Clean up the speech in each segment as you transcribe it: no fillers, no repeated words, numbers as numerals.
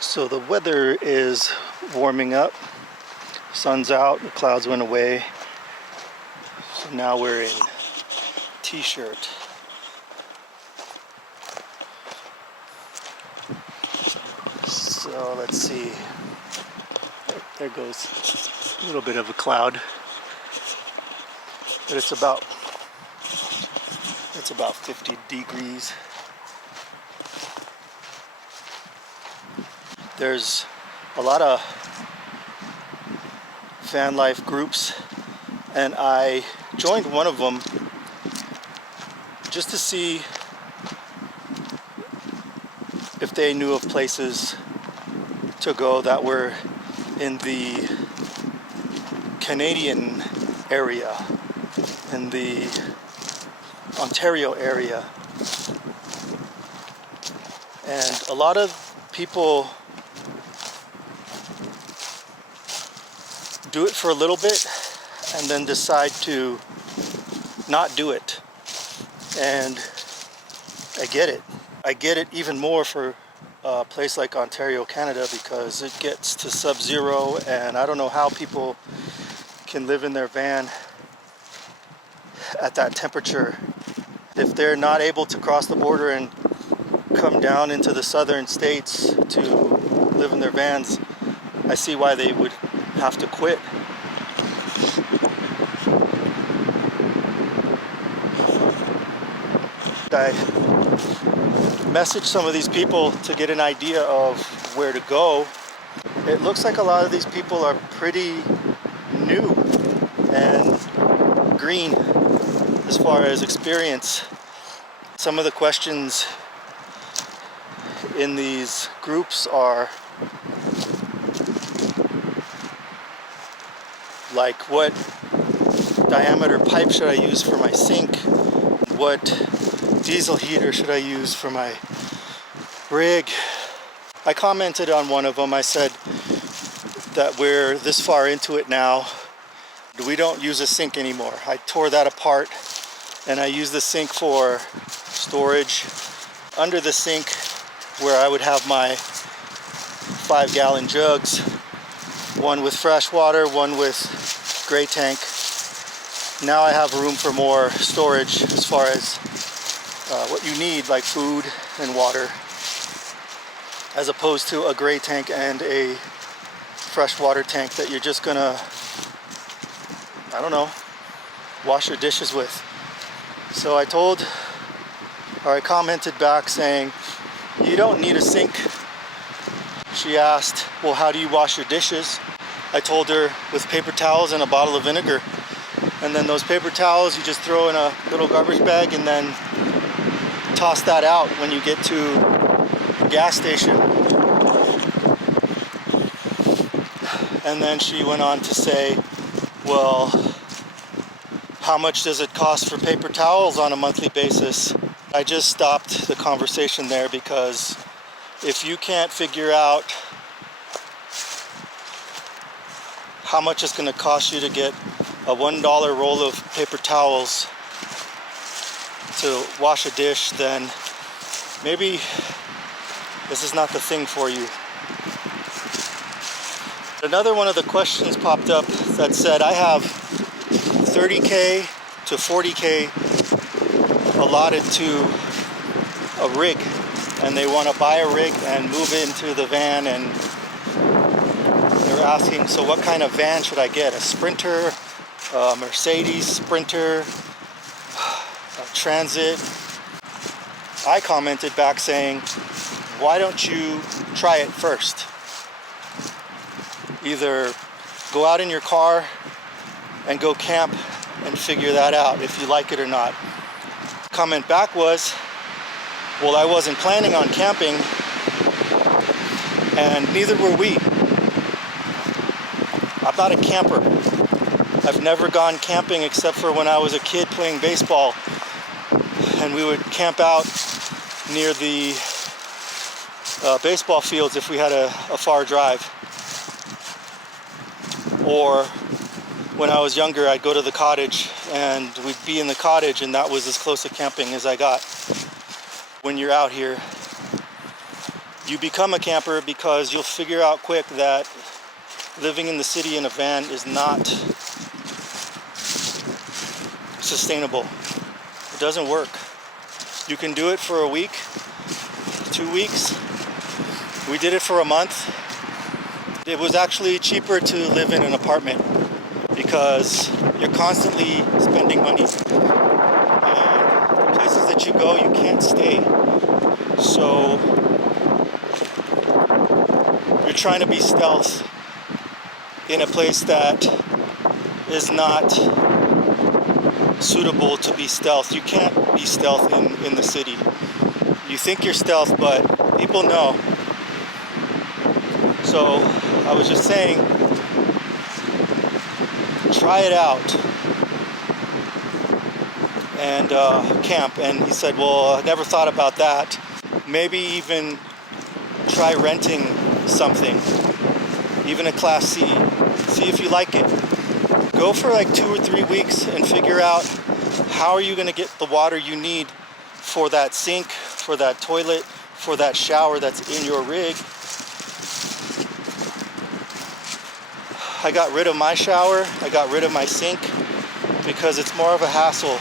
So the weather is warming up. Sun's out, the clouds went away. So now we're in t-shirt. So let's see. There goes a little bit of a cloud. But it's about 50 degrees. There's a lot of van life groups, and I joined one of them just to see if they knew of places to go that were in the Canadian area, in the Ontario area. And a lot of people do it for a little bit and then decide to not do it. And I get it. I get it even more for a place like Ontario, Canada, because it gets to sub-zero, and I don't know how people can live in their van at that temperature. If they're not able to cross the border and come down into the southern states to live in their vans, I see why they would have to quit. I messaged some of these people to get an idea of where to go. It looks like a lot of these people are pretty new and green as far as experience. Some of the questions in these groups are like, what diameter pipe should I use for my sink? What diesel heater should I use for my rig? I commented on one of them. I said that we're this far into it now, we don't use a sink anymore. I tore that apart, and I use the sink for storage. Under the sink, where I would have my 5-gallon jugs, one with fresh water, one with gray tank. Now I have room for more storage as far as what you need, like food and water, as opposed to a gray tank and a fresh water tank that you're just gonna, I don't know, wash your dishes with. So I commented back saying, you don't need a sink. She asked, well, how do you wash your dishes? I told her with paper towels and a bottle of vinegar. And then those paper towels you just throw in a little garbage bag and then toss that out when you get to the gas station. And then she went on to say, well, how much does it cost for paper towels on a monthly basis? I just stopped the conversation there, because if you can't figure out how much it's going to cost you to get a $1 roll of paper towels to wash a dish, then maybe this is not the thing for you. Another one of the questions popped up that said, I have 30K to 40K allotted to a rig, and they want to buy a rig and move into the van, and they're asking, so what kind of van should I get? A Sprinter, a Mercedes Sprinter, a Transit? I commented back saying, why don't you try it first? Either go out in your car and go camp and figure that out if you like it or not. Comment back was, well, I wasn't planning on camping, and neither were we. I'm not a camper. I've never gone camping except for when I was a kid playing baseball, and we would camp out near the baseball fields if we had a far drive. Or when I was younger, I'd go to the cottage and we'd be in the cottage, and that was as close to camping as I got. When you're out here, You become a camper because you'll figure out quick that living in the city in a van is not sustainable. It doesn't work. You can do it for a week, 2 weeks. We did it for a month. It was actually cheaper to live in an apartment because you're constantly spending money. And the places that you go, you can't stay. So you're trying to be stealth in a place that is not suitable to be stealth. You can't be stealth in the city. You think you're stealth, but people know. So I was just saying, try it out and camp. And he said, well, I never thought about that. Maybe even try renting something, even a Class C. See if you like it. Go for like 2 or 3 weeks and figure out how are you going to get the water you need for that sink, for that toilet, for that shower that's in your rig. I got rid of my shower, I got rid of my sink because it's more of a hassle.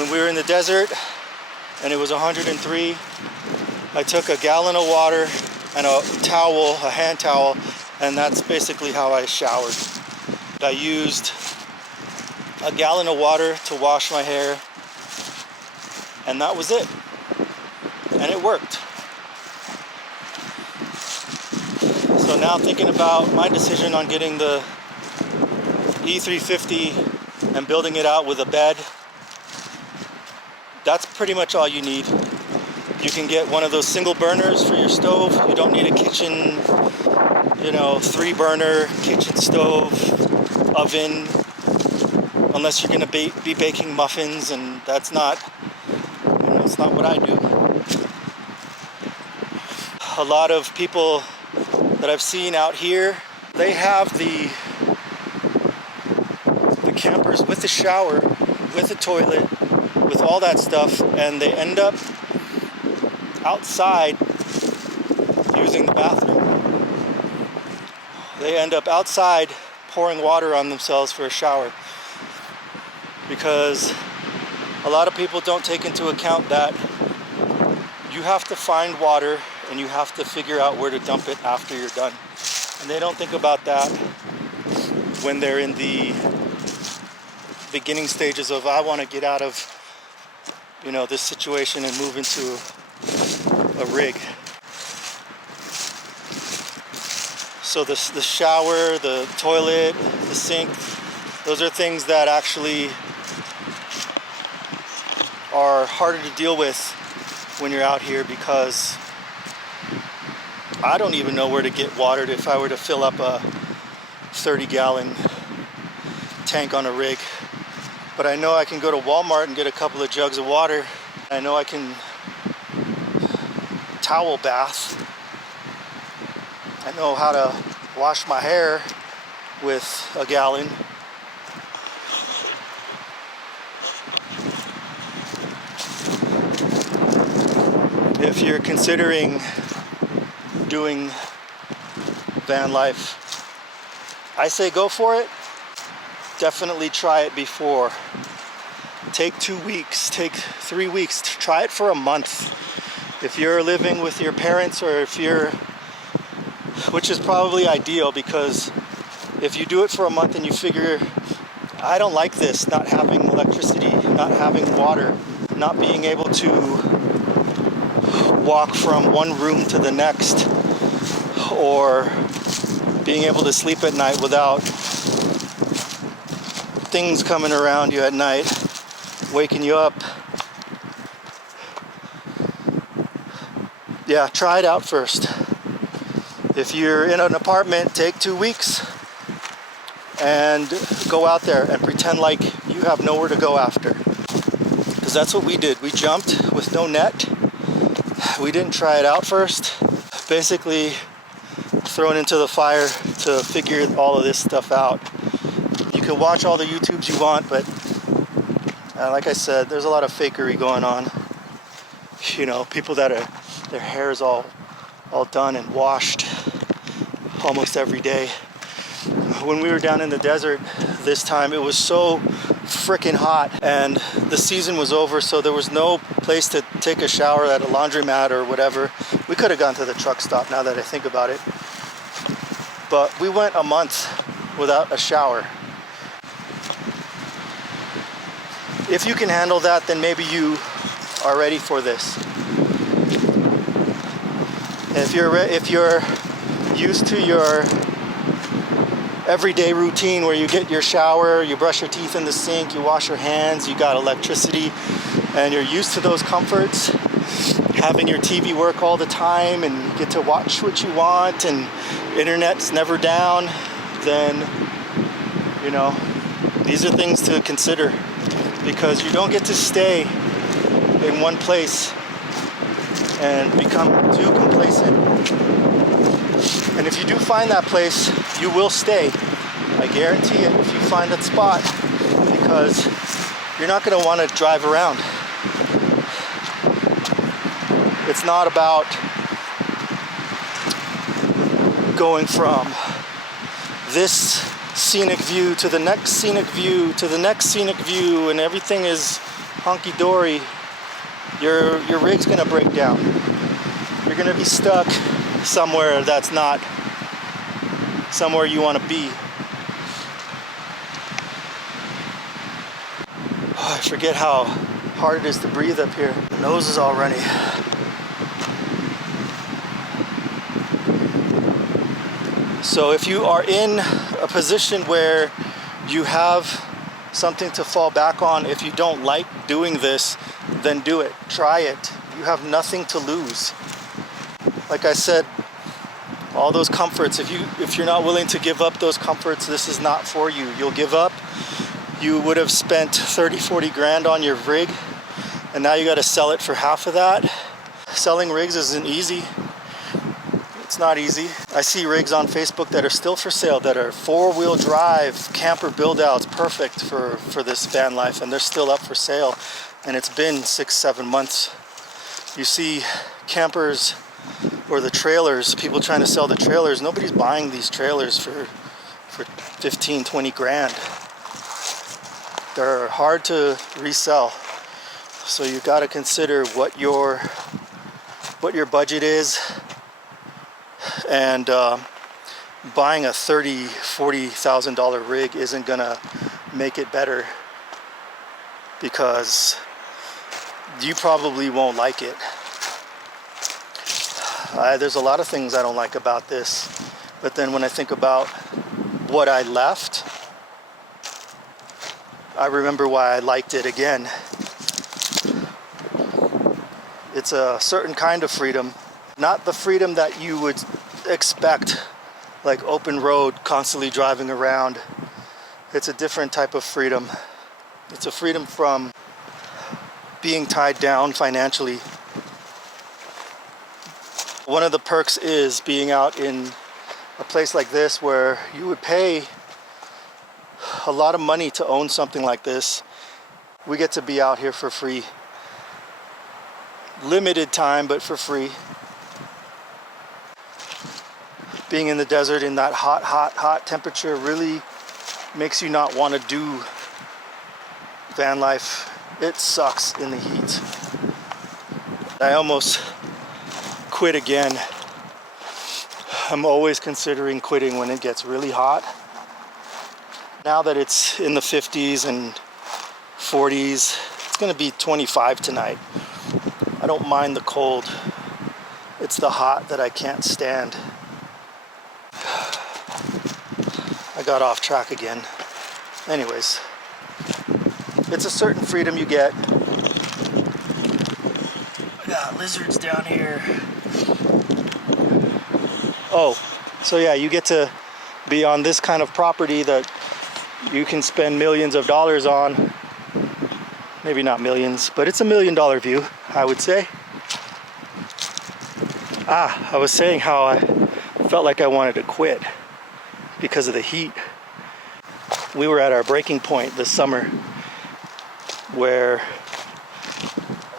When we were in the desert and it was 103, I took a gallon of water and a towel, a hand towel, and that's basically how I showered. I used a gallon of water to wash my hair, and that was it. And it worked. So now thinking about my decision on getting the E350 and building it out with a bed, that's pretty much all you need. You can get one of those single burners for your stove. You don't need a kitchen, 3-burner kitchen stove, oven, unless you're gonna be baking muffins, and that's not, it's not what I do. A lot of people that I've seen out here, they have the campers with the shower, with the toilet, with all that stuff, and they end up outside using the bathroom. They end up outside pouring water on themselves for a shower because a lot of people don't take into account that you have to find water and you have to figure out where to dump it after you're done. And they don't think about that when they're in the beginning stages of, I want to get out of, this situation and move into a rig. So the shower, the toilet, the sink, those are things that actually are harder to deal with when you're out here because I don't even know where to get water if I were to fill up a 30-gallon tank on a rig. But I know I can go to Walmart and get a couple of jugs of water. I know I can towel bath. I know how to wash my hair with a gallon. If you're considering doing van life, I say go for it. Definitely try it before. Take 2 weeks, take 3 weeks, try it for a month. If you're living with your parents or which is probably ideal, because if you do it for a month and you figure, I don't like this, not having electricity, not having water, not being able to walk from one room to the next, or being able to sleep at night without things coming around you at night, waking you up. Yeah, try it out first. If you're in an apartment, take 2 weeks and go out there and pretend like you have nowhere to go after. Because that's what we did. We jumped with no net. We didn't try it out first. Basically thrown into the fire to figure all of this stuff out. You can watch all the YouTubes you want, but like I said, there's a lot of fakery going on. People that their hair is all all done and washed almost every day. When we were down in the desert this time, it was so freaking hot and the season was over, so there was no place to take a shower at a laundromat or whatever. We could have gone to the truck stop now that I think about it. But we went a month without a shower. If you can handle that, then maybe you are ready for this. If you're used to your everyday routine where you get your shower, you brush your teeth in the sink, you wash your hands, you got electricity, and you're used to those comforts, having your TV work all the time and you get to watch what you want and internet's never down, then, you know, these are things to consider, because you don't get to stay in one place and become too complacent. And if you do find that place, you will stay. I guarantee it, if you find that spot, because you're not going to want to drive around. It's not about going from this scenic view to the next scenic view to the next scenic view and everything is hunky-dory. Your rig's going to break down. You're going to be stuck somewhere that's not somewhere you want to be. Oh, I forget how hard it is to breathe up here. The nose is all runny. So if you are in a position where you have something to fall back on, if you don't like doing this, then do it. Try it. You have nothing to lose. Like I said, all those comforts, if you're not willing to give up those comforts, this is not for you. You'll give up. You would have spent 30, 40 grand on your rig, and now you got to sell it for half of that. Selling rigs isn't easy. It's not easy. I see rigs on Facebook that are still for sale, that are 4-wheel drive, camper build-outs, perfect for this van life, and they're still up for sale. And it's been 6-7 months. You see campers or the trailers, people trying to sell the trailers. Nobody's buying these trailers for 15, 20 grand. They're hard to resell. So you got to consider what your budget is, and buying a $30,000, $40,000 rig isn't gonna make it better, because you probably won't like it. There's a lot of things I don't like about this, but then when I think about what I left, I remember why I liked it again. It's a certain kind of freedom, not the freedom that you would expect, like open road, constantly driving around. It's a different type of freedom. It's a freedom from being tied down financially. One of the perks is being out in a place like this where you would pay a lot of money to own something like this. We get to be out here for free. Limited time, but for free. Being in the desert in that hot temperature really makes you not want to do van life. It sucks in the heat. I almost quit again. I'm always considering quitting when it gets really hot. Now that it's in the 50s and 40s, it's going to be 25 tonight. I don't mind the cold. It's the hot that I can't stand. I got off track again. Anyways, it's a certain freedom you get. We got lizards down here. Oh, so yeah, you get to be on this kind of property that you can spend millions of dollars on. Maybe not millions, but it's $1 million view, I would say. I was saying how I felt like I wanted to quit because of the heat. We were at our breaking point this summer where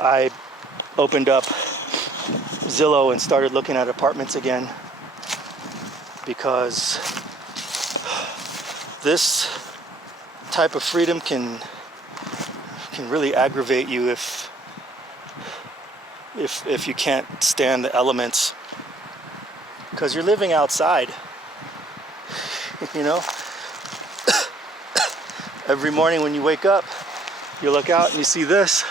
I opened up Zillow and started looking at apartments again, because this type of freedom can really aggravate you if you can't stand the elements, because you're living outside. You know, every morning when you wake up, you look out and you see this,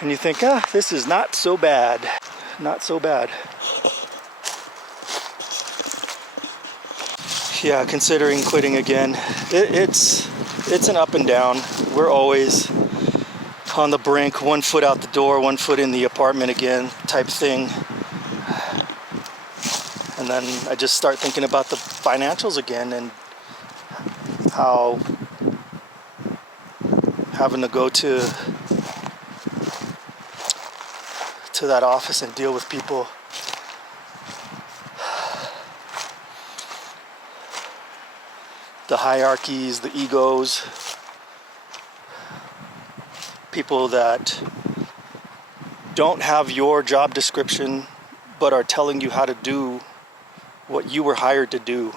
and you think, ah, this is not so bad. Not so bad. Yeah, considering quitting again. It's an up and down. We're always on the brink, 1 foot out the door, 1 foot in the apartment again type thing. And then I just start thinking about the financials again, and how having to go to that office and deal with people. The hierarchies, the egos, people that don't have your job description but are telling you how to do what you were hired to do.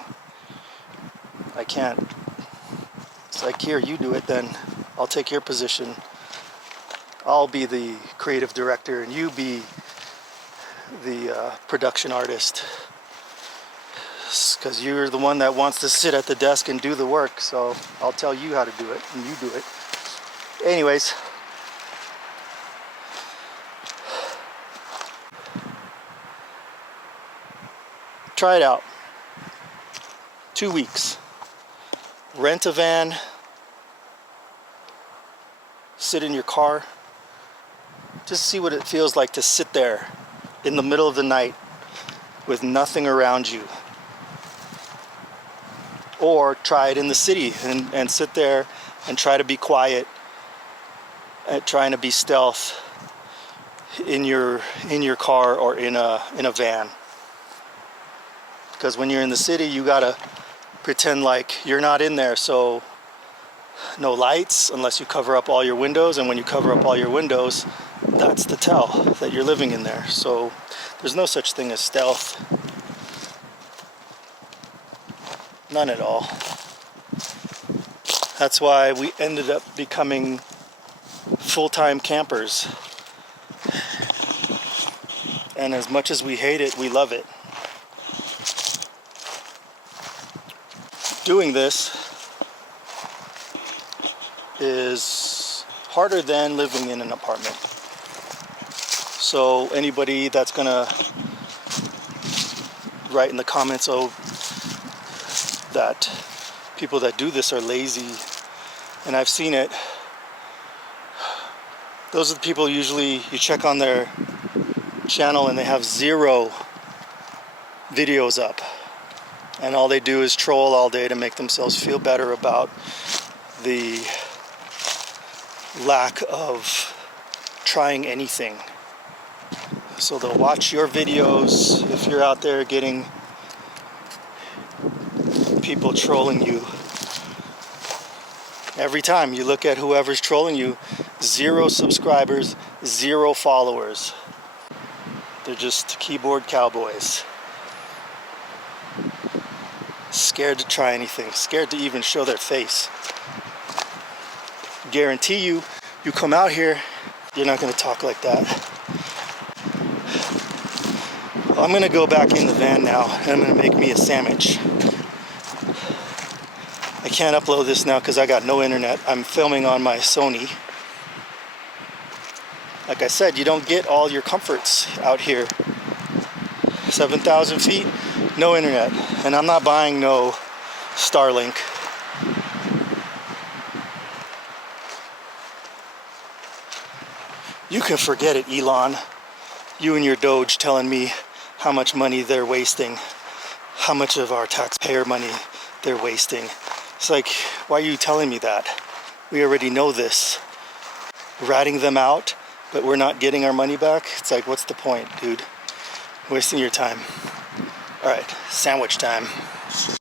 I can't. It's like, here, you do it then. I'll take your position. I'll be the creative director and you be the production artist. Because you're the one that wants to sit at the desk and do the work, so I'll tell you how to do it and you do it. Anyways. Try it out. 2 weeks. Rent a van. Sit in your car. Just see what it feels like to sit there in the middle of the night with nothing around you. Or try it in the city and sit there and try to be quiet, and trying to be stealth in your car or in a van. Because when you're in the city, you gotta pretend like you're not in there, so no lights unless you cover up all your windows, and when you cover up all your windows, that's the tell that you're living in there. So there's no such thing as stealth. None at all. That's why we ended up becoming full-time campers. And as much as we hate it, we love it. Doing this is harder than living in an apartment. So anybody that's gonna write in the comments, oh, that people that do this are lazy, and I've seen it. Those are the people usually you check on their channel and they have 0 videos up, and all they do is troll all day to make themselves feel better about the lack of trying anything. So they'll watch your videos if you're out there getting people trolling you. Every time you look at whoever's trolling you, 0 subscribers, 0 followers. They're just keyboard cowboys. Scared to try anything, scared to even show their face. Guarantee you, you come out here, you're not going to talk like that. Well, I'm going to go back in the van now, and I'm going to make me a sandwich. I can't upload this now because I got no internet. I'm filming on my Sony. Like I said, you don't get all your comforts out here. 7,000 feet, no internet. And I'm not buying no Starlink. You can forget it, Elon. You and your Doge telling me how much money they're wasting. How much of our taxpayer money they're wasting. It's like, why are you telling me that? We already know this. Ratting them out, but we're not getting our money back? It's like, what's the point, dude? Wasting your time. All right, sandwich time.